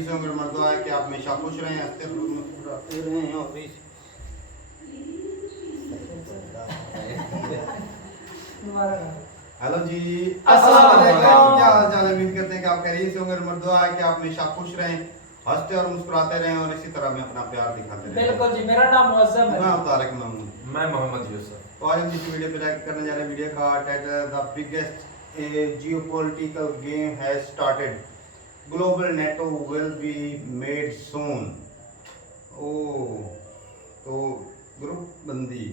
खैरियत से होंगे। मर्दो है कि आप हमेशा खुश रहें, हंसते मुस्कुराते रहें। और हेलो जी, अस्सलाम वालेकुम। क्या हाल चाल है? उम्मीद करते हैं कि आप खैरियत से होंगे। मर्दो है कि आप हमेशा खुश रहें, हंसते और मुस्कुराते रहें और इसी तरह में अपना प्यार दिखाते रहें। बिल्कुल जी, मेरा नाम मुअज्जम है। मैं तारिक महमूद। मैं मोहम्मद यूसुफ। तो आज हम इस वीडियो पे लाइक करने जा रहे हैं। वीडियो का title the biggest geopolitical game has started, global NATO will be made soon. तो ग्रुप बंदी।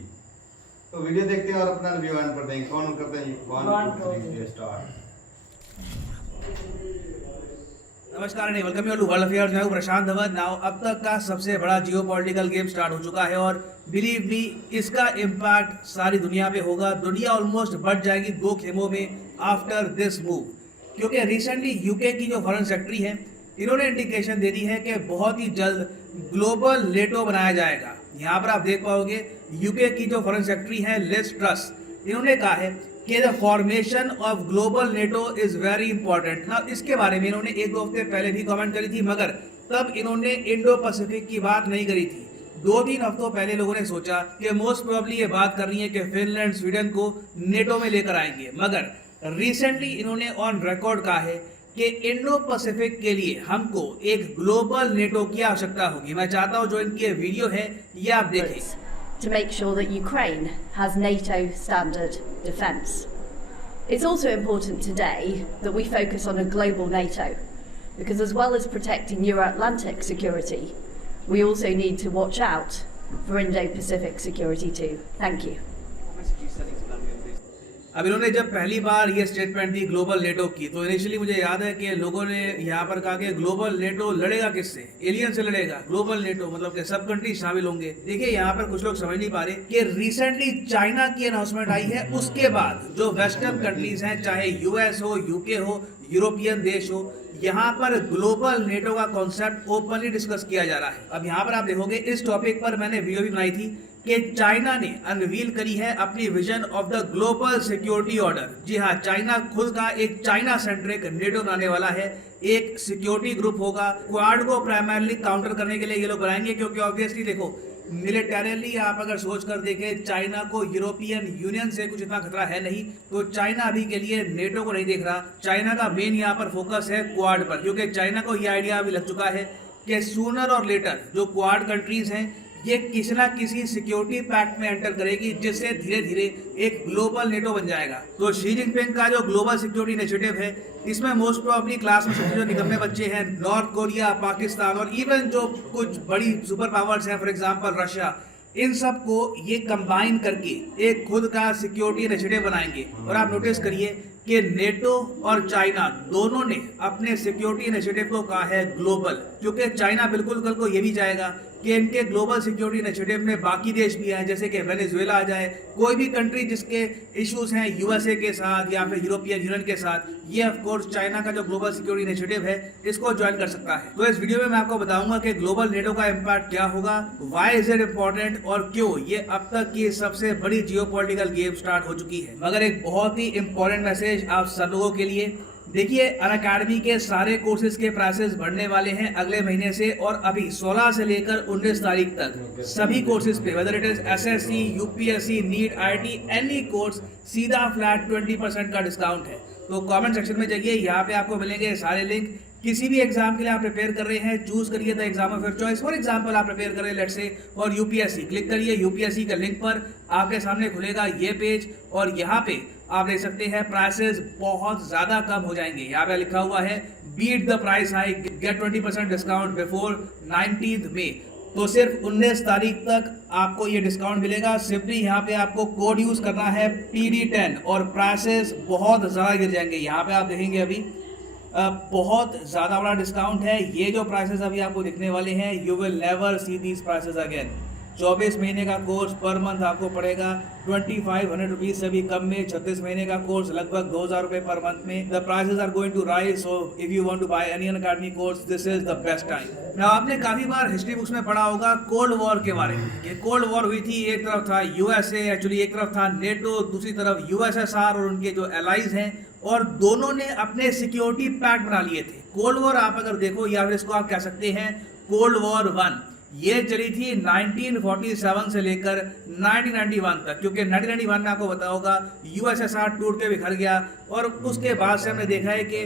तो वीडियो देखते हैं और अपना रिव्यू ऑन कर देंगे। कौन करते हैं? 1 2 3 स्टार्ट। नमस्कार and welcome you to world affairs. मैं हूं प्रशांत धवन। नाउ अब तक का सबसे बड़ा जियोपॉलिटिकल गेम स्टार्ट हो चुका है और बिलीव मी इसका इम्पैक्ट सारी दुनिया पे होगा। दुनिया ऑलमोस्ट बढ़ जाएगी दो खेमों में आफ्टर दिस मूव, क्योंकि रिसेंटली यूके की जो फॉरेन सेक्रेटरी है इन्होंने इंडिकेशन दे दी है कि बहुत ही जल्द ग्लोबल नेटो बनाया जाएगा। यहाँ पर आप देख पाओगे यूके की जो फॉरेन सेक्रेटरी है लिज ट्रस, इन्होंने कहा है कि the formation of global NATO is very important. ना इसके बारे में इन्होंने एक दो हफ्ते पहले भी कमेंट करी थी, मगर तब इन्होंने इंडो पैसिफिक की बात नहीं करी थी। 2-3 हफ्तों पहले लोगों ने सोचा कि मोस्ट प्रोबेबली ये बात कर रही है कि फिनलैंड स्वीडन को नेटो में लेकर आएंगे, मगर रिसेंटली इन्होंने ऑन रिकॉर्ड कहा है कि इंडो पैसिफिक के लिए हमको एक ग्लोबल नेटो की आवश्यकता होगी। मैं चाहता हूं जो इनकी वीडियो है ये आप देखें। To make sure that Ukraine has NATO standard defence. It's also important today that we focus on a global NATO, because as well as protecting Euro-Atlantic security, we also need to watch out for Indo-Pacific security too. Thank you. अब इन्होंने जब पहली बार ये statement दी global NATO की, तो initially मुझे याद है कि लोगों ने यहाँ पर कहा कि ग्लोबल नेटो लड़ेगा किससे? एलियन से लड़ेगा। ग्लोबल नेटो मतलब कि सब कंट्री शामिल होंगे। देखिए यहाँ पर कुछ लोग समझ नहीं पा रहे कि रिसेंटली चाइना की अनाउंसमेंट आई है, उसके बाद जो वेस्टर्न कंट्रीज हैं, चाहे यूएस हो, यूके हो, यूरोपियन देश हो, यहाँ पर ग्लोबल नेटो का कॉन्सेप्ट ओपनली डिस्कस किया जा रहा है। अब यहाँ पर आप देखोगे इस टॉपिक पर मैंने वीडियो भी बनाई थी कि चाइना ने अनवील करी है अपनी vision of the global security order. जी हाँ, चाइना खुद का एक चाइना सेंट्रिक नेटो बनाने वाला है। एक सिक्योरिटी ग्रुप होगा, क्वाड को प्राइमरली काउंटर करने के लिए ये लोग बनाएंगे, क्योंकि ऑब्वियसली देखो मिलिटरीली आप अगर सोच कर देखें चाइना को यूरोपियन यूनियन से कुछ इतना खतरा है नहीं, तो चाइना अभी के लिए नेटो को नहीं देख रहा। चाइना का मेन यहाँ पर फोकस है क्वाड पर, क्योंकि चाइना को यह आइडिया अभी लग चुका है कि सूनर और लेटर जो क्वाड कंट्रीज हैं ये किसी ना किसी सिक्योरिटी पैक्ट में एंटर करेगी, जिससे धीरे धीरे एक ग्लोबल नेटो बन जाएगा। तो शी जिनपिंग का जो ग्लोबल सिक्योरिटी इनिशिएटिव है इसमें मोस्ट प्रोबेबली क्लास में सबसे जो निकम्मे बच्चे हैं नॉर्थ कोरिया, पाकिस्तान और इवन जो कुछ बड़ी सुपर पावर्स हैं, फॉर एग्जांपल रशिया, इन सब को ये कंबाइन करके एक खुद का सिक्योरिटी इनिशिएटिव बनाएंगे। और आप नोटिस करिए कि नेटो और चाइना दोनों ने अपने सिक्योरिटी इनिशिएटिव को कहा है ग्लोबल, क्योंकि चाइना बिल्कुल कल को ये भी चाहेगा कि इनके ग्लोबल सिक्योरिटी इनिशिएटिव में बाकी देश भी आए, जैसे कि वेनेजुएला आ जाए, कोई भी कंट्री जिसके इश्यूज हैं यूएसए के साथ या फिर यूरोपियन यूनियन के साथ, ये ऑफ कोर्स चाइना का जो ग्लोबल सिक्योरिटी इनिशिएटिव है इसको ज्वाइन कर सकता है। तो इस वीडियो में मैं आपको बताऊंगा कि ग्लोबल नेटो का इम्पैक्ट क्या होगा, व्हाई इज इट इम्पोर्टेंट और क्यों ये अब तक की सबसे बड़ी जियोपॉलिटिकल गेम स्टार्ट हो चुकी है। मगर एक बहुत ही इंपॉर्टेंट मैसेज आप सब लोगों के लिए। देखिए अनअकैडमी के सारे कोर्सेज के प्राइसेस बढ़ने वाले हैं अगले महीने से, और अभी 16 से लेकर 19 तारीख तक सभी कोर्सेज पे, whether it is SSC, UPSC, NEET, IIT, any course, सीधा फ्लैट 20% का डिस्काउंट है। तो कमेंट सेक्शन में जाइए, यहाँ पे आपको मिलेंगे सारे लिंक। किसी भी एग्जाम के लिए आप प्रिपेयर कर रहे हैं, चूज करिए the exam of your choice. For example आप प्रिपेयर कर रहे हैं लेट्स से और यूपीएससी, क्लिक करिए यूपीएससी का लिंक पर, आपके सामने खुलेगा ये पेज और यहाँ पे आप देख सकते हैं प्राइसेस बहुत ज्यादा कम हो जाएंगे। यहाँ पे लिखा हुआ है beat the price hike, get 20% discount before 19 May. तो सिर्फ 19 तारीख तक आपको ये डिस्काउंट मिलेगा। सिंपली यहाँ पे आपको कोड यूज करना है PD10 और प्राइसेस बहुत ज्यादा गिर जाएंगे। यहाँ पे आप देखेंगे अभी बहुत ज़्यादा बड़ा डिस्काउंट है। ये जो प्राइसेस अभी आपको दिखने वाले हैं, you will never see these prices again. 24 महीने का कोर्स पर मंथ आपको पड़ेगा 2500 रुपीज से भी कम में। 36 महीने का कोर्स लगभग 2000 रुपए पर मंथ में। The prices are going to rise, so if you want to buy any Unacademy course this is the best time. Now आपने काफी बार हिस्ट्री बुक्स में पढ़ा होगा कोल्ड वॉर के बारे में। ये कोल्ड वॉर हुई थी, एक तरफ था यूएसए, एक्चुअली एक तरफ था नेटो, दूसरी तरफ यूएसएसआर और उनके जो एलाइज हैं, और दोनों ने अपने सिक्योरिटी पैक्ट बना लिए थे। कोल्ड वॉर आप अगर देखो, या फिर इसको आप कह सकते हैं कोल्ड वॉर 1, ये चली थी 1947 से लेकर 1991 तक, क्योंकि 1991 में आपको पता होगा यूएसएसआर टूट के बिखर गया, और उसके बाद से हमने देखा है कि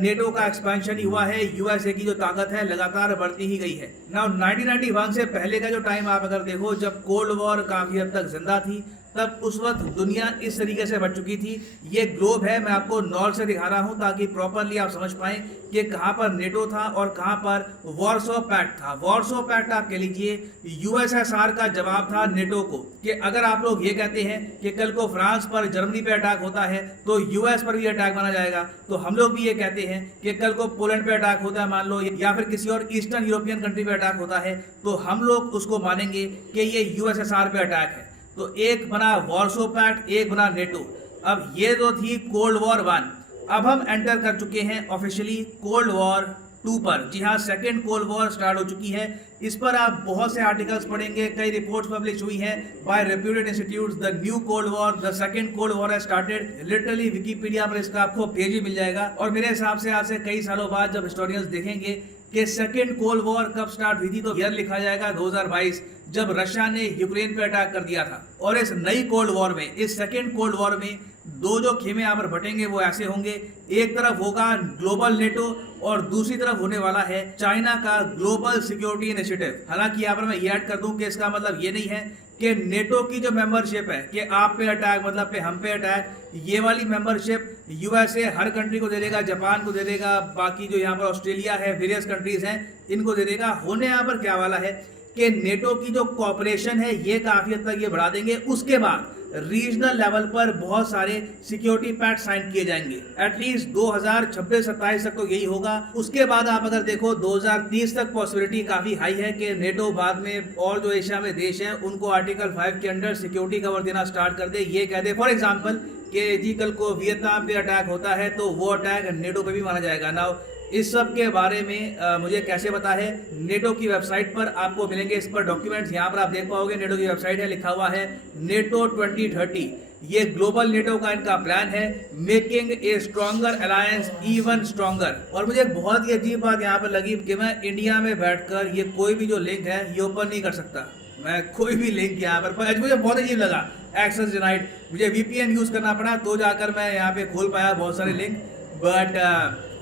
नेटो का एक्सपेंशन ही हुआ है। यूएसए की जो ताकत है लगातार बढ़ती ही गई है। नाउ 1991 से पहले का जो टाइम आप अगर देखो, जब कोल्ड वॉर काफी हद तक जिंदा थी, तब उस वक्त दुनिया इस तरीके से बढ़ चुकी थी। ये ग्लोब है, मैं आपको नॉर्थ से दिखा रहा हूं ताकि प्रॉपरली आप समझ पाएं कि कहां पर नेटो था और कहां पर वॉर्सो पैक्ट था। वॉर्सो पैक्ट आप कह लीजिए यूएसएसआर का जवाब था नेटो को, कि अगर आप लोग ये कहते हैं कि कल को फ्रांस पर जर्मनी पे अटैक होता है तो यूएस पर भी अटैक माना जाएगा, तो हम लोग भी ये कहते हैं कि कल को पोलैंड पे अटैक होता है मान लो, या फिर किसी और ईस्टर्न यूरोपियन कंट्री पे अटैक होता है, तो हम लोग उसको मानेंगे कि ये यूएसएसआर पे अटैक है। तो एक बना वॉर्सो पैक्ट, एक बना नेटो। अब ये जो थी कोल्ड वॉर 1, अब हम एंटर कर चुके हैं ऑफिशियली कोल्ड वॉर 2 पर। जी हाँ, सेकेंड कोल्ड वॉर स्टार्ट हो चुकी है। इस पर आप बहुत से आर्टिकल्स पढ़ेंगे, कई रिपोर्ट्स पब्लिश हुई हैं by reputed institutes. The new cold war, the second cold war has started. Literally Wikipedia पर इसका आपको पेज भी मिल जाएगा। और मेरे हिसाब से आज से कई सालों बाद जब हिस्टोरियंस देखेंगे कि सेकेंड कोल्ड वॉर कब स्टार्ट हुई थी, तो ईयर लिखा जाएगा 2022, जब रशिया ने यूक्रेन पे अटैक कर दिया था। और इस नई कोल्ड वॉर में, इस सेकेंड कोल्ड वॉर में दो जो खेमे यहाँ पर बटेंगे वो ऐसे होंगे, एक तरफ होगा ग्लोबल नेटो और दूसरी तरफ होने वाला है चाइना का ग्लोबल सिक्योरिटी इनिशिएटिव। हालांकि यहाँ पर मैं ये ऐड कर दूं कि इसका मतलब ये नहीं है कि नेटो की जो मेंबरशिप है कि आप पे अटैक मतलब पे हम पे अटैक, ये वाली मेंबरशिप यूएसए हर कंट्री को दे देगा, जापान को दे देगा, बाकी जो यहाँ पर ऑस्ट्रेलिया है, वेरियस कंट्रीज हैं, इनको दे देगा। होने यहाँ पर क्या वाला है कि नेटो की जो कॉपरेशन है ये काफी हद तक ये बढ़ा देंगे। उसके बाद रीजनल लेवल पर बहुत सारे सिक्योरिटी पैक्ट साइन किए जाएंगे। एटलीस्ट 2026-27 तक तो यही होगा। उसके बाद आप अगर देखो 2030 तक पॉसिबिलिटी काफी हाई है कि नेटो बाद में और जो एशिया में देश हैं उनको आर्टिकल 5 के अंडर सिक्योरिटी कवर देना स्टार्ट कर दे। ये कह दे फॉर एग्जाम्पल कि जी कल को वियतनाम पे अटैक होता है तो वो अटैक नेटो पे भी माना जाएगा। नाउ इस सब के बारे में मुझे कैसे पता है, नेटो की वेबसाइट पर आपको मिलेंगे इस पर डॉक्यूमेंट्स। यहाँ पर आप देख पाओगे नेटो की वेबसाइट है, लिखा हुआ है नेटो 2030। ये ग्लोबल नेटो का इनका प्लान है, making a stronger alliance even stronger. और मुझे एक बहुत ही अजीब बात यहाँ पर लगी कि मैं इंडिया में बैठकर ये कोई भी जो लिंक है ये ओपन नहीं कर सकता। मैं कोई भी लिंक यहाँ पर मुझे बहुत अजीब लगा, एक्सेस डिनाइड। मुझे VPN यूज करना पड़ा तो जाकर मैं यहाँ पे खोल पाया बहुत सारे link, but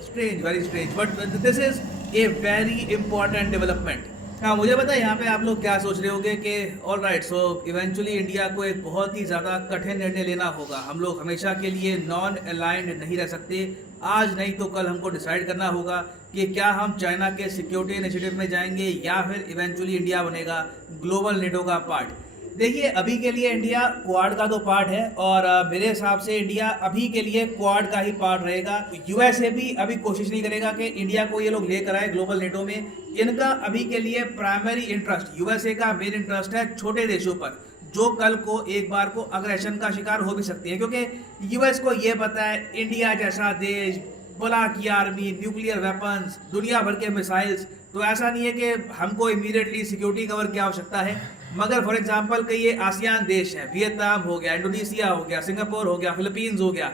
strange, very strange, but this is a very important development. हाँ, मुझे पता है यहाँ पे आप लोग क्या सोच रहे होंगे कि all right, so eventually India को एक बहुत ही ज़्यादा कठिन निर्णय लेना होगा। हम लोग हमेशा के लिए नॉन अलाइंड नहीं रह सकते। आज नहीं तो कल हमको डिसाइड करना होगा कि क्या हम चाइना के सिक्योरिटी इनिशिएटिव में जाएंगे या फिर इवेंचुअली इंडिया बनेगा ग्लोबल नेटो का पार्ट। देखिए, अभी के लिए इंडिया क्वाड का तो पार्ट है और मेरे हिसाब से इंडिया अभी के लिए क्वाड का ही पार्ट रहेगा। यूएसए भी अभी कोशिश नहीं करेगा कि इंडिया को ये लोग लेकर आए ग्लोबल नेटो में। इनका अभी के लिए प्राइमरी इंटरेस्ट, यूएसए का मेन इंटरेस्ट है छोटे देशों पर, जो कल को एक बार को अग्रेशन का शिकार हो भी सकती है, क्योंकि यूएस को ये पता है इंडिया जैसा देश, बड़ा की आर्मी, न्यूक्लियर वेपन्स, दुनिया भर के मिसाइल्स, तो ऐसा नहीं है कि हमको इमीडिएटली सिक्योरिटी कवर की आवश्यकता है। मगर फॉर एग्जांपल कई ये आसियान देश है, वियतनाम हो गया, इंडोनेशिया हो गया, सिंगापुर हो गया, फिलीपींस हो गया,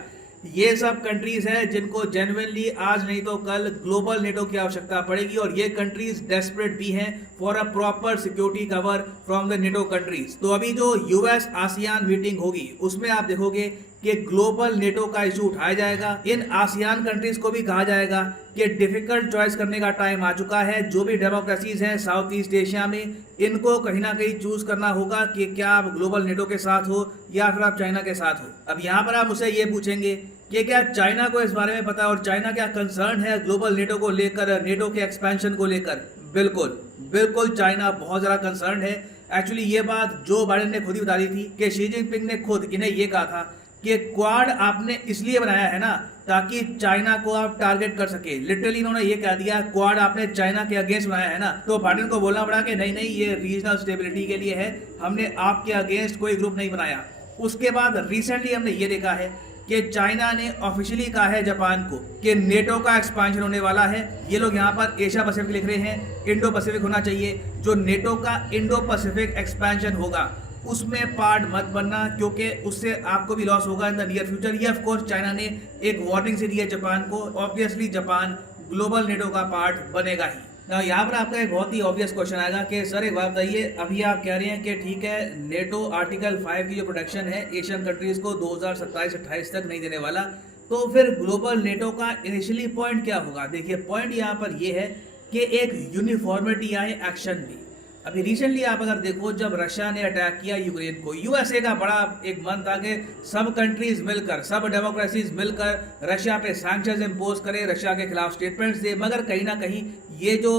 ये सब कंट्रीज हैं जिनको जेन्युइनली आज नहीं तो कल ग्लोबल नेटो की आवश्यकता पड़ेगी। और ये कंट्रीज डेस्परेट भी हैं for a proper security cover from the NATO countries. तो अभी जो यूएस आसियान मीटिंग होगी उसमें आप देखोगे कि ग्लोबल नेटो का इशू उठाया जाएगा। इन आसियान कंट्रीज को भी कहा जाएगा कि डिफिकल्ट चॉइस करने का टाइम आ चुका है। जो भी डेमोक्रेसीज हैं साउथ ईस्ट एशिया में, इनको कहीं ना कहीं चूज करना होगा कि क्या आप ग्लोबल नेटो के साथ हो या फिर आप चाइना के साथ हो। अब यहाँ पर आप मुझसे ये पूछेंगे कि क्या चाइना को इस बारे में पता है और चाइना क्या कंसर्न है ग्लोबल नेटो को लेकर, नेटो के एक्सपेंशन को लेकर? बिल्कुल बिल्कुल, चाइना बहुत ज़्यादा कंसर्न है। एक्चुअली ये बात जो बाइडेन ने खुद ही बता दी थी कि शी जिनपिंग ने खुद इन्हें ये कहा था कि क्वाड आपने इसलिए बनाया है ना ताकि चाइना को आप टारगेट कर सके। लिटरली इन्होंने ये कह दिया क्वाड आपने चाइना के अगेंस्ट बनाया है ना, तो बाइडेन को बोलना पड़ा कि नहीं नहीं ये रीजनल स्टेबिलिटी के लिए है, हमने आपके अगेंस्ट कोई ग्रुप नहीं बनाया। उसके बाद रिसेंटली हमने ये देखा है कि चाइना ने ऑफिशियली कहा है जापान को कि नेटो का एक्सपांशन होने वाला है। ये लोग यहाँ पर एशिया पैसिफिक लिख रहे हैं, इंडो पैसिफिक होना चाहिए। जो नेटो का इंडो पैसिफिक एक्सपेंशन होगा उसमें पार्ट मत बनना, क्योंकि उससे आपको भी लॉस होगा इन द नियर फ्यूचर। ये ऑफ कोर्स चाइना ने एक वार्निंग से दी है जापान को। ऑब्वियसली जापान ग्लोबल नेटो का पार्ट बनेगा ही ना। यहाँ पर आपका एक बहुत ही ऑब्वियस क्वेश्चन आएगा कि सर एक बात बताइए, अभी आप कह रहे हैं कि ठीक है नेटो आर्टिकल 5 की जो प्रोटेक्शन है एशियन कंट्रीज को 2027-28 तक नहीं देने वाला, तो फिर ग्लोबल नेटो का इनिशियली पॉइंट क्या होगा? देखिए पॉइंट यहाँ पर ये है कि एक यूनिफॉर्मिटी आए एक्शन में। अभी रिसेंटली आप अगर देखो जब रशिया ने अटैक किया यूक्रेन को, यूएसए का बड़ा एक मन था कि सब कंट्रीज मिलकर, सब डेमोक्रेसीज मिलकर रशिया पे सैंक्शंस इंपोज करें, रशिया के खिलाफ स्टेटमेंट्स दे। मगर कहीं ना कहीं ये जो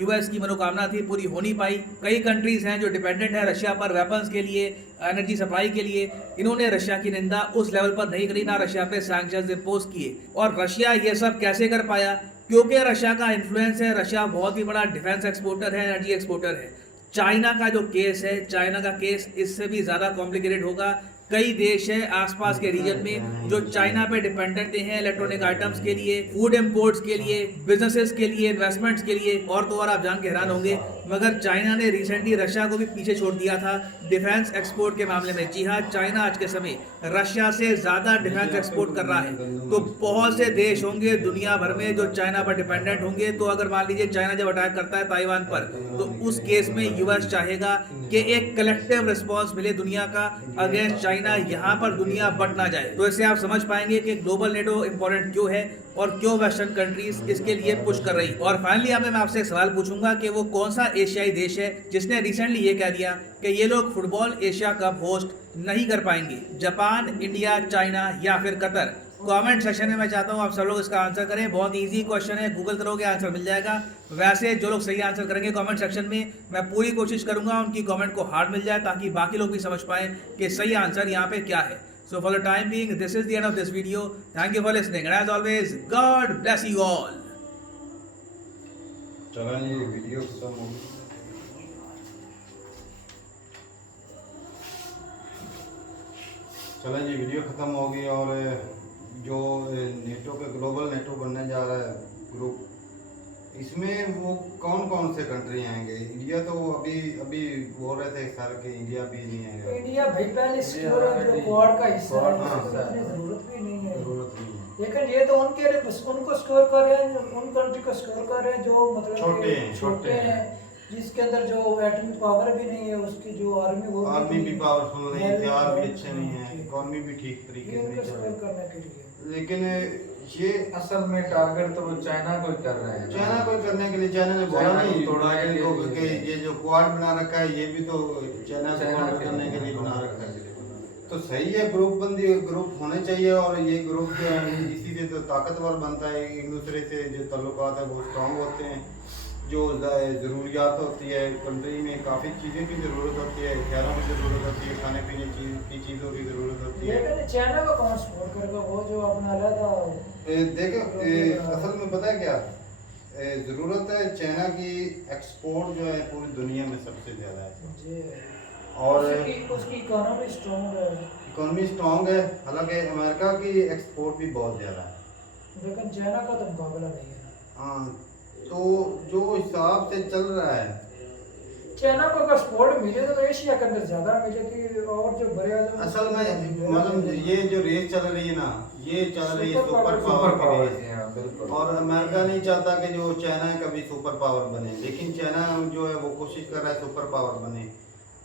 यूएस की मनोकामना थी पूरी हो नहीं पाई। कई कंट्रीज हैं जो डिपेंडेंट है रशिया पर वेपन्स के लिए, एनर्जी सप्लाई के लिए, इन्होंने रशिया की निंदा उस लेवल पर नहीं करी, ना रशिया पे सैंक्शंस इंपोज किए। और रशिया ये सब कैसे कर पाया? क्योंकि रशिया का इन्फ्लुएंस है, रशिया बहुत ही बड़ा डिफेंस एक्सपोर्टर है, एनर्जी एक्सपोर्टर है। चाइना का जो केस है, चाइना का केस इससे भी ज़्यादा कॉम्प्लिकेटेड होगा। कई देश हैं आसपास के रीजन में जो चाइना पे डिपेंडेंट हैं इलेक्ट्रॉनिक आइटम्स के लिए, फूड इंपोर्ट्स के लिए, बिजनेसेस के लिए, इन्वेस्टमेंट्स के लिए, और तो और आप जान के हैरान होंगे मगर चाइना ने रिसेंटली रशिया को भी पीछे छोड़ दिया था डिफेंस एक्सपोर्ट के मामले में। जी हाँ, चाइना आज के समय रशिया से ज़्यादा डिफेंस एक्सपोर्ट कर रहा है। तो बहुत से देश होंगे दुनिया भर में जो चाइना पर डिपेंडेंट होंगे। तो अगर मान लीजिए चाइना जब अटैक करता है ताइवान पर, तो उस केस में यूएस चाहेगा कि एक कलेक्टिव रिस्पॉन्स मिले दुनिया का अगेंस्ट चाइना, यहाँ पर दुनिया बट ना जाए। तो इससे आप समझ पाएंगे कि ग्लोबल नेटो इंपॉर्टेंट क्यों है और क्यों वेस्टर्न कंट्रीज इसके लिए पुश कर रही। और फाइनली अब मैं आपसे एक सवाल पूछूंगा कि वो कौन सा एशियाई देश है जिसने रिसेंटली ये कह दिया कि ये लोग फुटबॉल एशिया कप होस्ट नहीं कर पाएंगे? जापान, इंडिया, चाइना या फिर कतर? कमेंट सेक्शन में मैं चाहता हूँ आप सब लोग इसका आंसर करें। बहुत इजी क्वेश्चन है, गूगल करोगे आंसर मिल जाएगा। वैसे जो लोग सही आंसर करेंगे कमेंट सेक्शन में, मैं पूरी कोशिश करूंगा उनकी कमेंट को हार्ड मिल जाए ताकि बाकी लोग भी समझ पाएं कि सही आंसर यहाँ पे क्या है। So for the time being, this is the end of this video. Thank you for listening, and as always, God bless you all. चला ये वीडियो खत्म हो गई। चला जी वीडियो ख़त्म हो गई। और जो नेटो के ग्लोबल नेटो बनने जा रहा है ग्रुप, इसमें वो कौन कौन से कंट्री आएंगे? इंडिया तो अभी बोल रहे थे सर कि इंडिया भी नहीं आएगा। इंडिया भाई पहले सिक्योर है, जो क्वाड का हिस्सा है, उसकी जरूरत भी नहीं है। लेकिन ये तो उनके लिए उनको स्कोर कर रहे हैं, उन कंट्री को स्कोर कर रहे हैं जो मतलब छोटे हैं, जिसके अंदर जो एटॉमिक पावर भी नहीं है, उसकी जो आर्मी भी पावरफुल नहीं है, हथियार भी अच्छे नहीं है, इकोनॉमी भी ठीक तरीके से नहीं चल रही करने के लिए। लेकिन ये असल में टारगेट तो वो चाइना को कर रहे हैं। चाइना को करने के लिए चाइना ने बोला नहीं थोड़ा कि ये जो क्वाड बना रखा है ये भी तो चाइना को कंट्रोल करने के लिए बना रखा है। तो सही है, ग्रुप होने चाहिए। और ये ग्रुप जो है इसी से तो ताकतवर बनता है, एक दूसरे से जो ताल्लुकात है वो स्ट्रॉन्ग होते हैं। जो ज़रूरियात होती है कंट्री में, काफ़ी चीज़ें की ज़रूरत होती है, हथियारों की ज़रूरत होती है, खाने पीने की चीज़ों की ज़रूरत होती है। लेकिन चाइना को कौन सपोर्ट करेगा? वो जो अपना अलग देखो असल में पता है क्या ज़रूरत है? चाइना की एक्सपोर्ट जो है पूरी दुनिया में सबसे ज़्यादा है और उसकी इकोनॉमी स्ट्रॉन्ग है। हालांकि अमेरिका की एक्सपोर्ट भी बहुत ज़्यादा है, लेकिन चाइना का तो मुकाबला नहीं है। हाँ, तो जो हिसाब से चल रहा है चाइना को अगर सपोर्ट मिले तो एशिया के अंदर ज्यादा मिलेगी। और जो बड़े असल में मतलब ये जो रेस चल रही है ना, ये चल रही है सुपर पावर की रेस। और अमेरिका नहीं चाहता कि जो चाइना है कभी सुपर पावर बने, लेकिन चाइना जो है वो कोशिश कर रहा है सुपर पावर बने।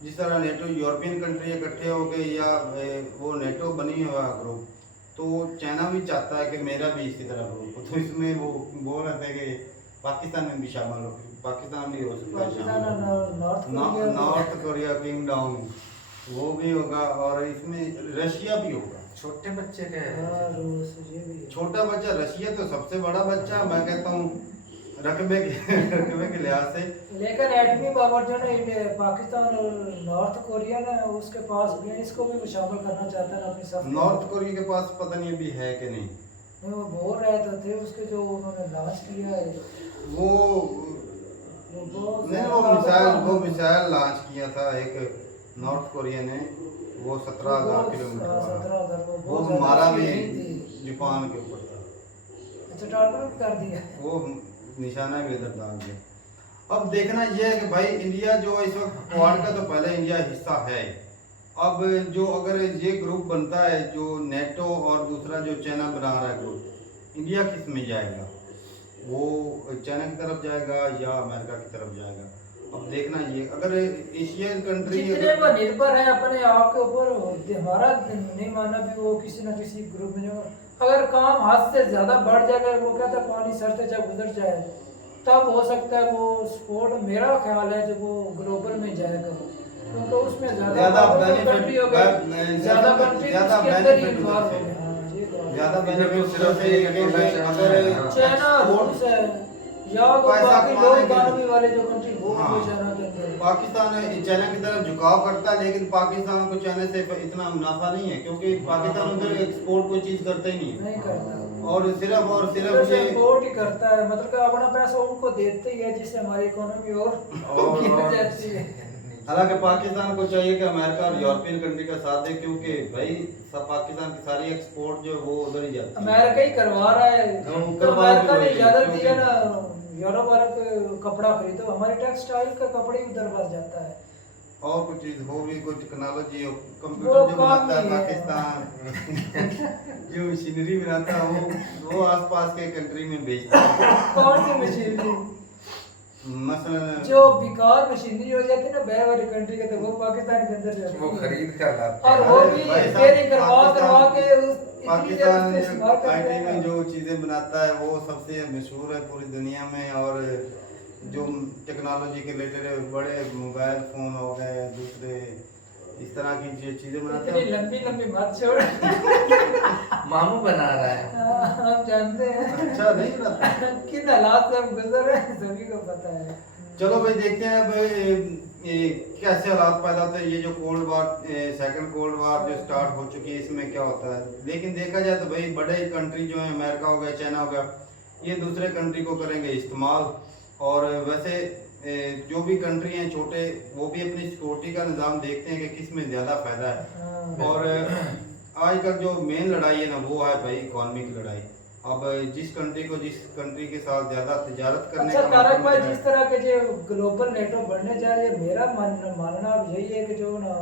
जिस तरह नेटो यूरोपियन कंट्री इकट्ठे हो गए या वो नेटो बनी हुआ ग्रुप, तो चाइना भी चाहता है कि मेरा भी इसी तरह ग्रुप हो। तो इसमें वो बोल रहे थे कि पाकिस्तान में भी शामिल हो, पाकिस्तान भी हो सकता है, नॉर्थ कोरिया किंगडम वो भी होगा, और इसमें रशिया भी होगा। छोटे बच्चे के छोटा बच्चा रशिया तो सबसे बड़ा बच्चा, मैं कहता हूँ रकबे के लिहाज से लेकिन एटमी पावर जो है पाकिस्तान और नॉर्थ कोरिया ने उसके पास भी है, इसको भी वो शामिल करना चाहता है अपनी सब। नॉर्थ कोरिया के पास पता नहीं अभी है कि नहीं, वो बोल रहे थे उसके जो उन्होंने लॉन्च किया है वो नहीं, वो मिसाइल लॉन्च किया था एक नॉर्थ कोरिया ने, वो 17,000 किलोमीटर 17,000 वो मारा भी जापान के ऊपर था। अच्छा टारगेट कर दिया, वो निशाना भी इधर डाल दिया। अब देखना यह है कि भाई इंडिया जो इस वक्त क्वाड का तो पहले इंडिया हिस्सा है, अब जो अगर ये ग्रुप बनता है जो नेटो और दूसरा जो चाइना बना रहा है ग्रुप, इंडिया किस में जाएगा, वो चाइना की तरफ जाएगा या अमेरिका की तरफ जाएगा। अब देखना ये अगर एशियन कंट्री जितने वो निर्भर है अपने आप के ऊपर, हमारा नहीं मानना भी वो किसी न किसी ग्रुप में जो अगर काम हाथ से ज्यादा बढ़ जाएगा, वो कहता है पानी सर से जब गुजर जाए तब हो सकता है वो स्पोर्ट, मेरा ख्याल है जब वो ग्लोबल में जाएगा क्योंकि उसमें ज्यादा कंट्री हो गई, ज्यादा कंट्री उसके अंदर ही इन्वॉल्व हो गए। ज्यादा बेनिफिट सिर्फ अगर चाइना रूस है या बाकी लोग इकोनॉमी वाले जो कंट्री वो चाइना के अंदर। पाकिस्तान चाइना की तरफ झुकाव करता है, लेकिन पाकिस्तान को चाइना से इतना मुनाफा नहीं है क्योंकि पाकिस्तान उधर एक्सपोर्ट कोई चीज करता ही नहीं नहीं करता और सिर्फ ये इंपोर्ट ही करता है, मतलब कि अपना पैसा उनको देते ही है जिससे हमारी इकोनॉमी और गिर जाती है। हालांकि पाकिस्तान को चाहिए कि अमेरिका और यूरोपियन कंट्री का साथ दे क्योंकि भाई सब पाकिस्तान की सारी एक्सपोर्ट जो है वो उधर ही जाती है। अमेरिका ही करवा रहा है, तो अमेरिका ने इजाजत दिया ना यूरोप वाले को कपड़ा खरीदो, हमारे टेक्सटाइल का कपड़े उधर बस जाता है। और कुछ चीज हो भी, कोई टेक्नोलॉजी हो, वो कंप्यूटर जो बनाता है काम ही है। पाकिस्तान जो मशीनरी बनाता है वो आसपास के कंट्री में बेचता है। कौन सी मशीनरी मसलन जो बेकार मशीनरी हो जाती है ना बाहर वाली कंट्री के, तो वो पाकिस्तान के अंदर जाती है वो खरीद कर लाते और हैं। वो भी भाई साहब, फेरी करवा के पाकिस्तान आईटी में जो चीजें बनाता है वो सबसे मशहूर है पूरी दुनिया में। और जो टेक्नोलॉजी के रिलेटेड बड़े मोबाइल फोन हो गए, दूसरे इस तरह की जो चीजें बनाता इतनी है। लंबी लंबी मत छोड़ मामू बना रहा है। हम जानते हैं अच्छा नहीं बनाता। किन हालात से हम गुजर रहे हैं सभी को पता है। चलो भाई देखते हैं अब कैसे हालात पैदा होते हैं। ये जो cold war, second cold war जो स्टार्ट हो चुकी है, इसमें क्या होता है। लेकिन देखा जाए तो भाई बड़े कंट्री जो है अमेरिका हो गया, चाइना हो गया, ये दूसरे कंट्री को करेंगे इस्तेमाल। और वैसे जो भी कंट्री हैं छोटे, वो भी अपनी सिक्योरिटी का निज़ाम देखते हैं कि किस में ज़्यादा फायदा है। और आजकल जो मेन लड़ाई है ना वो है भाई इकोनॉमी की लड़ाई। अब जिस कंट्री के साथ ज्यादा तिजारत करने अच्छा का तारक भाई, मौका जिस तरह के जो ग्लोबल नेटो बढ़ने जा रही है, मेरा मानना अब यही है कि जो ना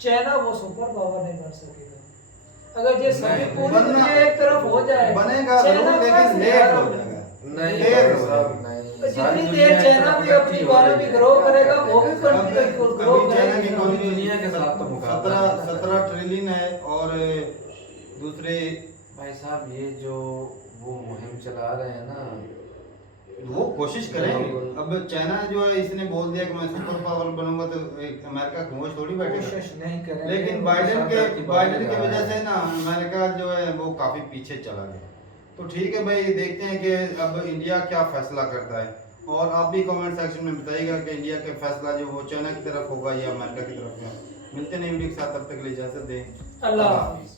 चाइना वो सुपर पावर नहीं बन सकेगा। अगर ये सभी नहीं, पूरी बनना- दुनिया एक तरफ हो जाए, बनेगा चाइना जरूर, लेकिन कैसे लेट यार हो होगा? जाएगा। नहीं देर भाई हो साहब, जाएगा। नहीं। जितनी देर चाइना भी अपनी इकोनॉमी ग्रो करेगा, वो भी कंट्री ग्रो अभी चाइना की करेगी। इकोनॉमी दुनिया के साथ तो मुकाबला नहीं। 17 ट्रिलियन है। और दूसरे भाई साहब ये जो वो मुहिम चला रहे हैं ना, वो कोशिश करेंगे। अब चाइना जो है इसने बोल दिया कि मैं सुपर पावर बनूंगा, तो अमेरिका घूंस थोड़ी बैठेगा। कोशिश नहीं करेंगे। लेकिन बाइडेन की वजह से ना अमेरिका जो है वो काफी पीछे चला गया। तो ठीक है भाई, देखते हैं कि अब इंडिया क्या फैसला करता है। और आप भी कमेंट सेक्शन में बताइएगा कि इंडिया का फैसला जो वो चाइना की तरफ होगा या अमेरिका की तरफ में। मिलते हैं वीडियो के साथ, तब तक के लिए इजाजत दें। अल्लाह हाफिज़।